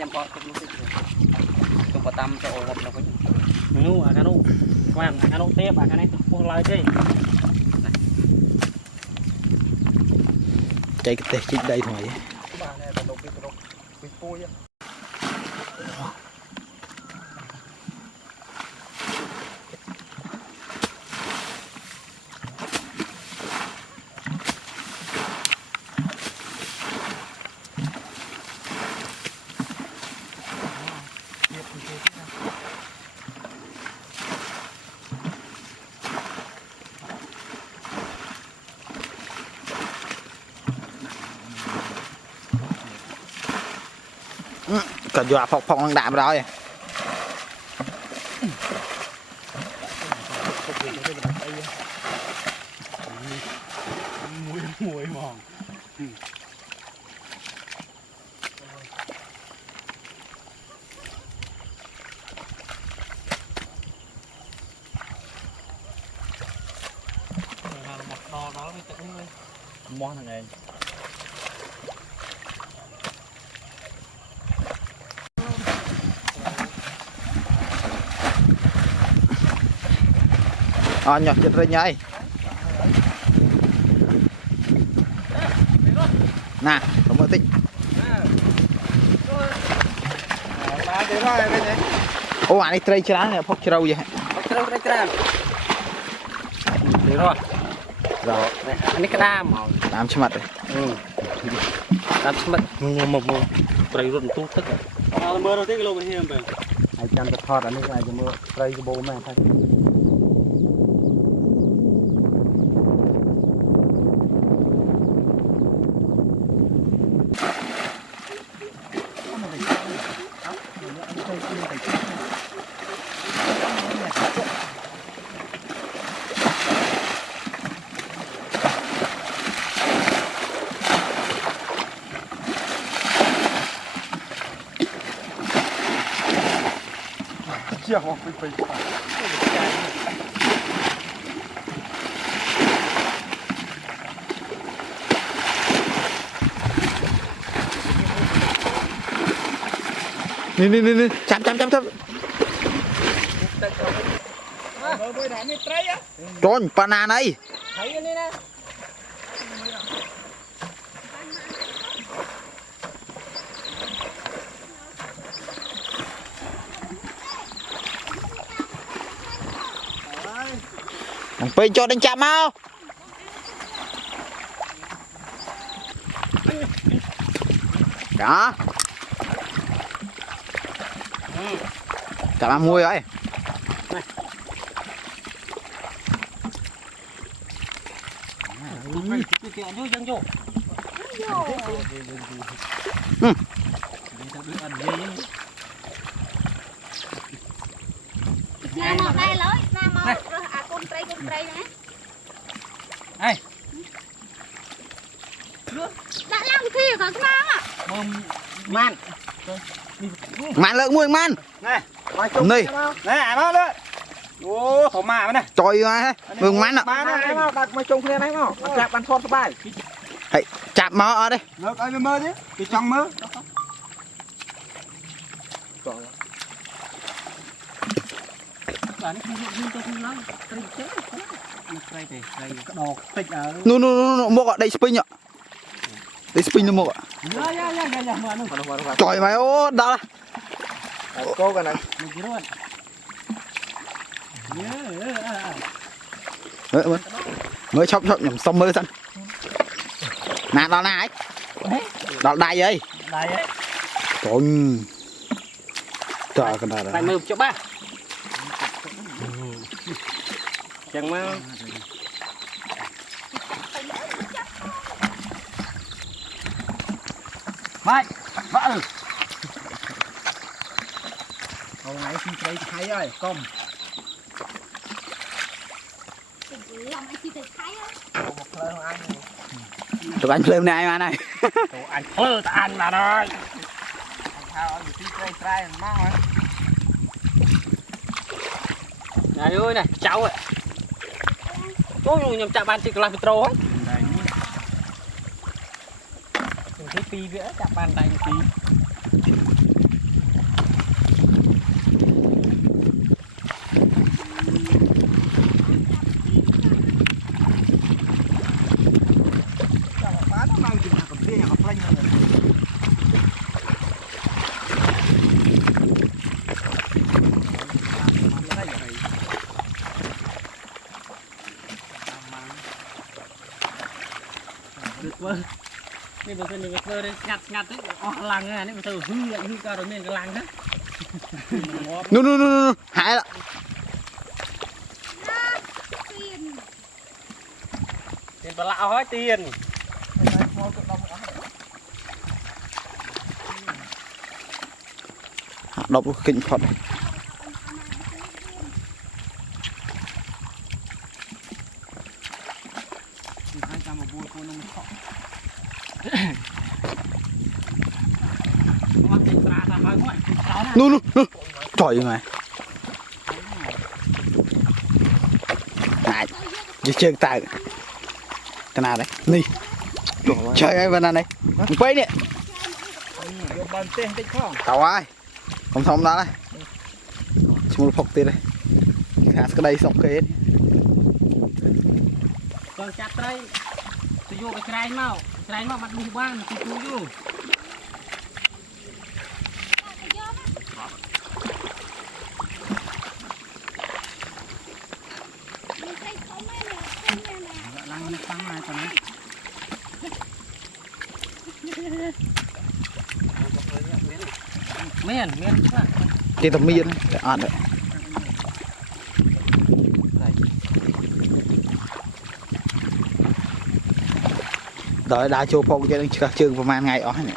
nhầm bọt tụi bà tâm cho ổ ngập nó với nu à cái nu quan cái nu tiếp à cái này buông lời đi chạy cái tê chích đây thôi cả dọa phọc phọc đang đạp rồi muối mòn đo đó mới tự món thằng này nhỏ chật rồi nhảy nè có một tích ô anh ấy tray chán này phóc trâu vậy trâu được rồi rồi anh ấy cái đam làm cho mặt đam mất một bầy run tu tất mưa đâu thế cái lô bên hiểm vậy ai chăm cho thọt anh ấy cái mưa cây cái bố mẹ thôi chiều một phình nè chạm trốn banana này thấy cái này nè thằng Phi cho đánh chạm mau đó chạm ăn mui rồi Nam một đây lối, Nam một à con trai nè. Đây. Đã làm khi còn sao ạ? Man. man lượng mui man Này, này này mau đấy. Ô, thổ mà này. trời ơi mừng man ạ Này, đặt mà trông kia này mau. Chạm bàn thon bài. hãy chạm máu ở đây Được ai mơ chứ? Cái trong mơ. nu mua gọi đây spin ạ đây spin nó mua ạ trời mày ô đó Cô cái này. mới chọc nhầm xong mơ sẵn nè đó này đó đây vậy Đây ấy. trời cái này Tại mơ chỗ ba. Chẳng mà Mày, vợ. Hôm nay xin thấy thấy rồi, công. Làm anh chị thấy thấy á. tụi anh lên này mà này Tụi anh phơ ta ăn mà rồi. Thao gì tí trai mang rồi. Này ơi này, cháu ơi. Ôi nhầm chạm bàn thì làm petro ấy. Đây. Thấy pi vẽ chạm bàn tay tí. นี่บางคนนี่มันเลยงัดนี่อ๋อลังนี่มันเธอฮือก็เราเมียนกับลังนะ นู่นหายละ tiền bà lão hỏi tiền đọc kinh Phậtนู่trời mày giờ chơi tài cái nào đấy nì chơi ai bên này quay nè tao ai không thông đó đây chúng phục tiền đây cái đây xong cái còn chặt đây tôi vô cái trái mau mặt bùng băng tôi vô lăng nó sáng mai còn đấy miền cái tầm miên ăn đấy đợi đã chụp phong cho nên trườngประมาณ ngày ở này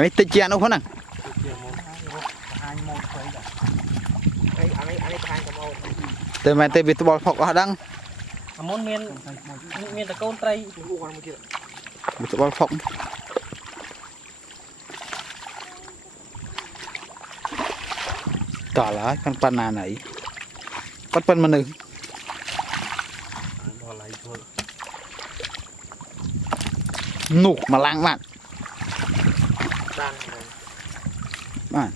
anh ấy tích chén đâu không nào từ mà từ Việt bò phọc ở đăng món miên ta côn tây Việt bò phọc tỏ là con pan nào này con pan mà nừng nụ mà lang bạn bạn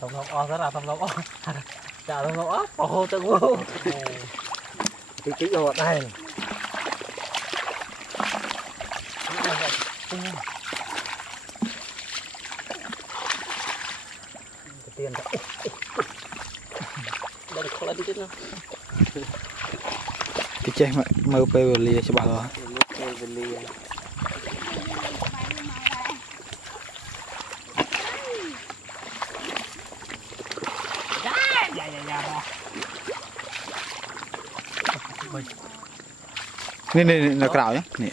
tông lộc o rất là tông lộc o chả tông lộc o ô tông ô tí rồi đây tiền đây không lấy tí nữa cái chơi mơ pe vừa lìa cho bà lo nè nó cào nhá nè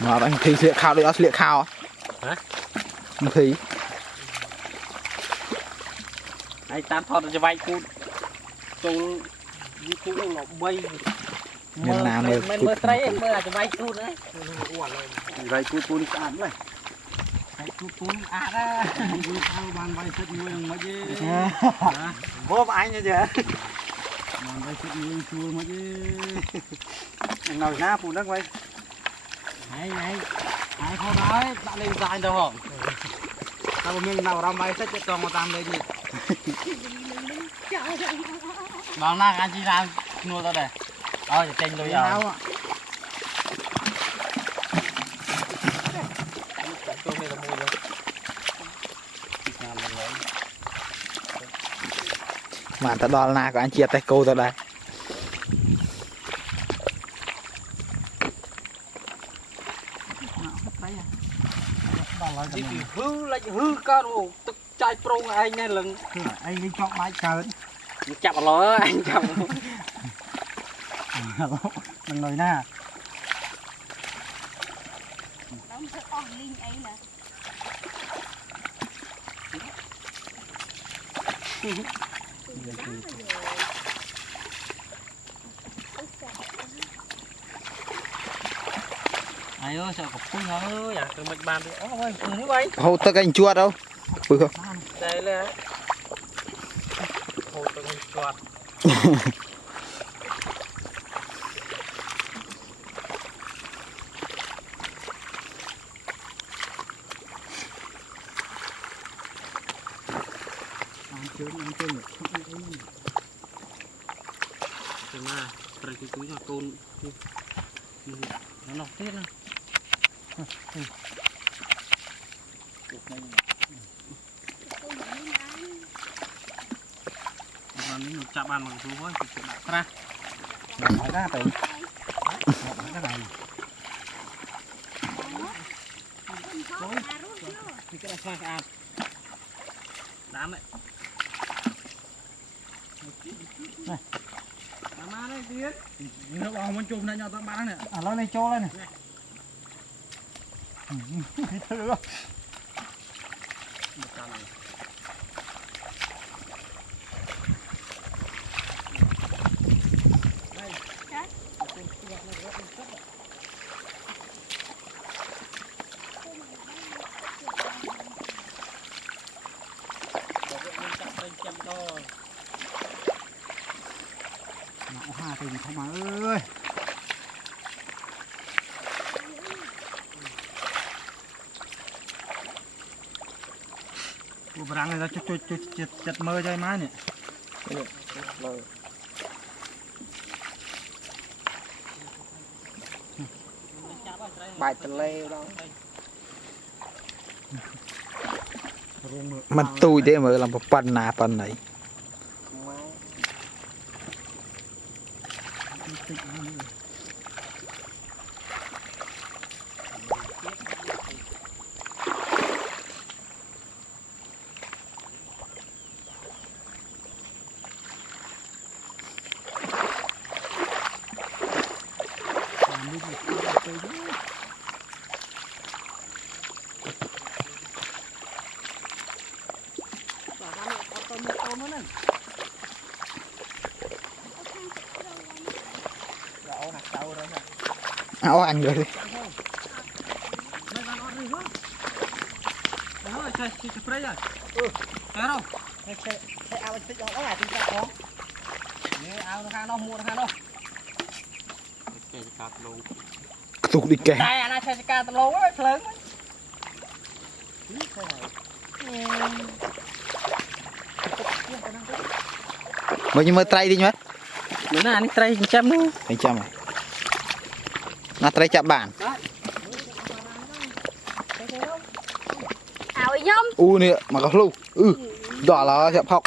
mà anh thì liệt khao đấy, liệt khao hả? Anh thì anh tam thọt cho vay cút trông như cút nó bay mơ trai mơ là cho vay cút đấy vay cút ăn này cút ăn á ao bàn vay sét nuôi mà chứ vô mà anh như vậy bàn vay sét nuôi chui mà chứ nào ra phụ đất quay này ai không nói bạn lên dài đâu hả tao mình nào làm vay sét cho con mà tam đây đi bao na anh chỉ làm nuôi tao đây tranh đôi áo mà ta đo na của anh chia tay cô tao đây hư con tức trai pro anh này lần anh đi chọn máy cờn chặt lỡ anh chồng mình ngồi na đóng thật ổn linh ấy là ai ơi sợ cục phun ơi à từ mạch bàn thì ôi như vậy hô tơ anh chuột đâu bự không đây là hồ từ chuột mà rồi cái túi là côn nó nọc tiết nữa mình chạm bàn bằng chú thôi thì đặt ra hỏi ra tới hỏi cái này thì cái này xoay cái ăn đám đấy này má đây tiến nó bảo muốn chùm này nhỏ tao bán này à nó lên cho lên này thử nó hà tình không mà ơi bữa răng này nó chật mơ cho má nè bài tờ lê đóมันตุยได้เหมือนลำปันนาปันไหน áo ăn rồi đi chơi spray rồi thấy đâu cái ao tích đó là chúng ta có ao nó khang đâu mua nó khang đâu tục đi kè đây anh chơi ca tao lâu ấy lớn bao nhiêu mơ trai đi nhá bữa nay anh trai 100 nữa 100 này nó trai chạm bản ảo nhom u nè mà có lưu đỏ là chạm học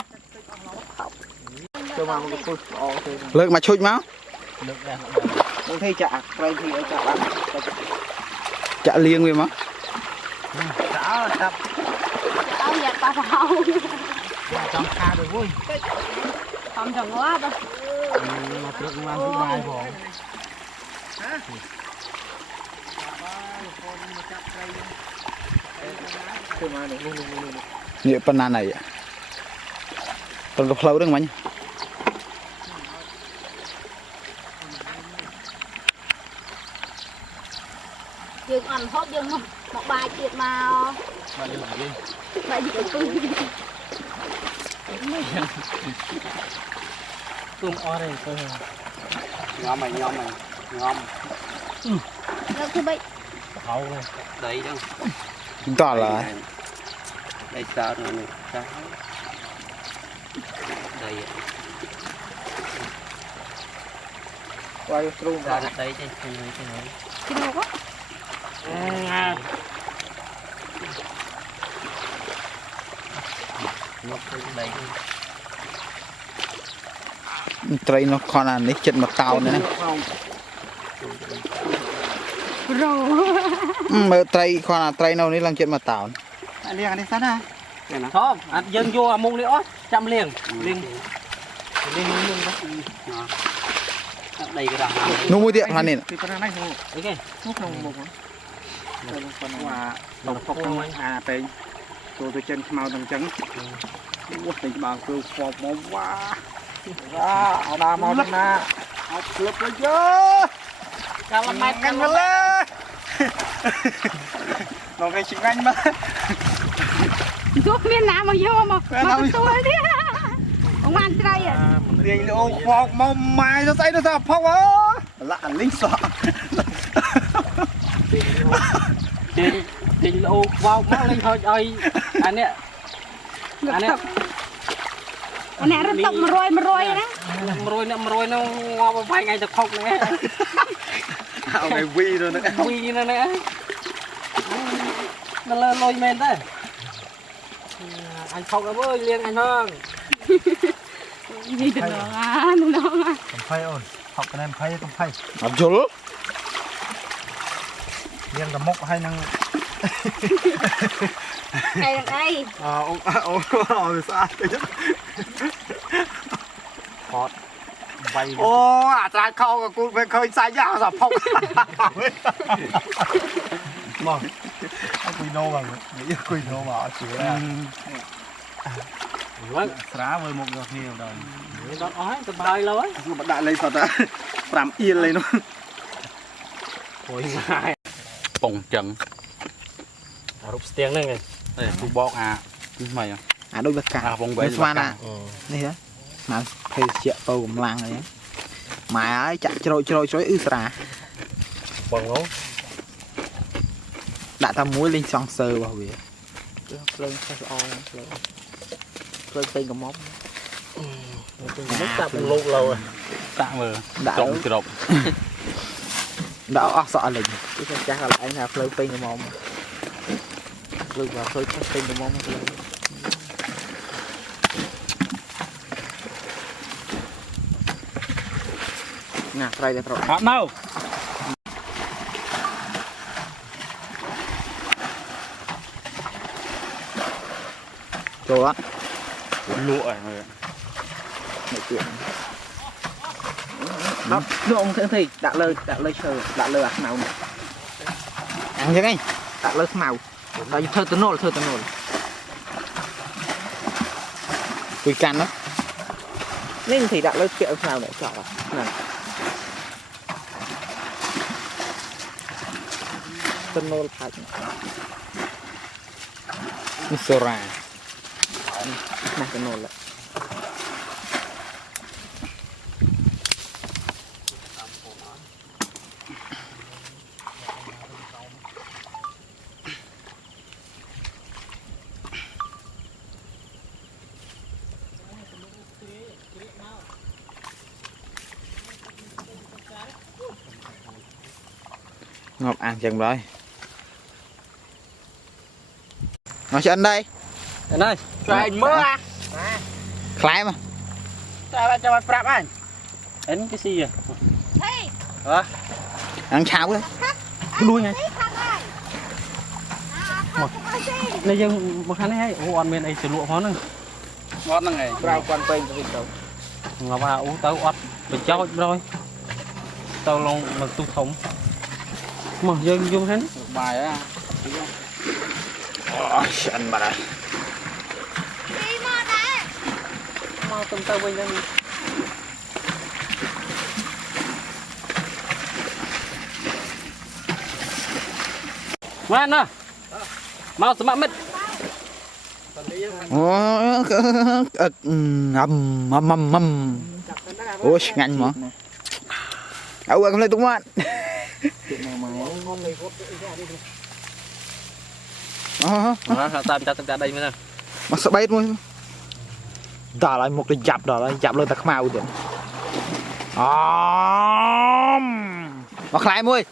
lực mà chui máu muốn thấy chả trai thì ở chả chạ liêng về máu chả chặt ảo nhặt tao vào trong kha được vui không trồng quá đâu mà được làm thứ bài bỏ nhựa pan này còn có lâu được mấy dương ăn hốt dương một bài chuyện mà bài gì cũng tôm o đây cơ ngon mày ngon đâu thứ bị hậu này đấy đâu đỏ là đây sao nữa này sao đây quay xuống ra đây chứ cái đâu quá nó đây trai nó còn là nít chân mặt tàu nữa mà trai còn là trai nào nít lăng chân mặt tàu liền anh đi sát à không anh dân vô mông liễu chăm liền đó đây cái đằng nó mua tiệm hoàn nè cái này ok ว่าตกพกมันไปตัวเจนเมาดังจังว่าติดบ่าวคือฟอบมาว่าเอาดามาดังนะเอาเกลือไปเยอะการละมันกันมาเลยเราไปชิงกันมา ทุกเมียน้ำมาเยอะมาตัวเนี่ยองมันใจอ่ะ เรียนโอ้ฟอกมาไม้จะใส่ด้วยซ้ำพอกวะละอันลิงสอ จริงโอ้ว้าวมากเลยเขาเอาอันเนี้ย อันนี้รถตกมารวยนะ มารวยน้องงอไปไงจะทกเลย เอาไงวีเลยนะ วีนั่นนะนั่นเลยลอยเมนได้อันทกแล้วเว้ยเลี้ยงอันน้อง นี่เดี๋ยวน้องอ่ะ ไพ่อ่อนหอกคะแนนไพ่ต้องไพ่ อับจุล เลี้ยงกับมกให้นาง ไอ้ไอ้ เอาสะอาดไปจ้ะ พอดใบ โอ้อาจารย์เข้ากับกูเป็นเคยใส่ยาวสับพอก มองคุยโน่บ้างอย่าคุยโน่บ้างถือแล้วสระเวอร์มกยอดนี่เรา ตอนอ้อยสบายเลย กูบัดได้เลยสัตว์อะปรามเอียนเลยเนาะ โอ้ยง่าย ป่งจัง รูปเตียงนั่นไง เอ้ยกูบอกทำไมโดยประกาศ ป่งใบ สวานะนี่ฮะมาเพย์เจาะโตกำลังเลยหมายจะโจยอึสระ บังเขา đã ta muối lên xong sơ vào việc lên sao lên tên cái món nó tập lâu lâu ตะมือ đã จงจบ đã sợ lình cái chắc là anh là lên tên cái món lên vào thôi tên cái món nè đây là rồi ครับเน่า rồi á ลวกเลย nói chuyện nó ông thế thì đã lơi chờ đã lơi nào nè ăn chứ anh đã lơi màu tại thơ tấn nổi quy can đó nên thì đã lơi kẹo nào để chọn này tấn nổi phải Misora nè tấn nổi lại Ngọc ăn chừng rồi ngồi cho anh đây anh ơi cho anh mơ à khai mà cho anh prap anh anh cái gì vậy ăn cháo đấy đuôi này này dân một khán hay ô ăn bên này chỉ lụa món này ngon năng này rau quan tên cho video ngọc à uống tao ót bị cho rồi tao lòng mà tu thống mà dân dùng hết bài á anh bà đây mau tôm tao bên đây mana mau semak mit ngầm ôi ngạnh mà ôi cầm lên tung bạn tạm đây mới nè mà sợ bay luôn đỏ lại một cái dập lên tạc màu được mà khai môi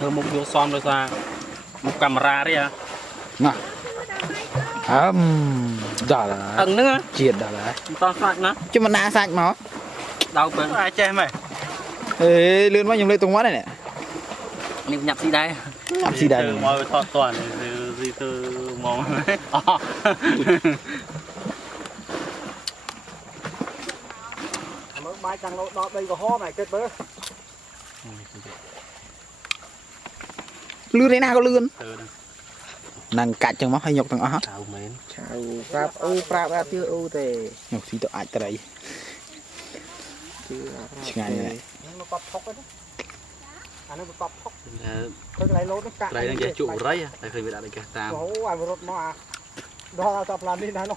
thơ một vô son rồi sao một camera đi à nè đỏ là ẩn nữa triệt đỏ là to sạch nữa chứ mà na sạch mà đâu bên ai che mày ê lươn quá nhung lên tung quá này nè nhưng nhập gì đây nhập gì đây mồi thọt toàn gì từ mong បាយចាំងដល់ដីក្រហមឯគិតមើល លឿនឯណាក៏លឿន ទៅហ្នឹង នឹងកាច់ចឹងមកឲ្យយកទាំងអស់ ចៅមែន ឆៅប្រាប់អូប្រាប់អាទឿអូទេ យកស៊ីទៅអាចត្រី ជឿ ឆ្ងាញ់ណាស់ នេះមកកប់ផុកហ្នឹងអានេះមកកប់ផុក ថា ឃើញកន្លែងលោតហ្នឹងកាក់ ត្រីហ្នឹងចេះជក់រៃតែឃើញវាដាក់នៅកេះតាម អូអារត់មកអាដល់ដល់ឡាននេះណានោះ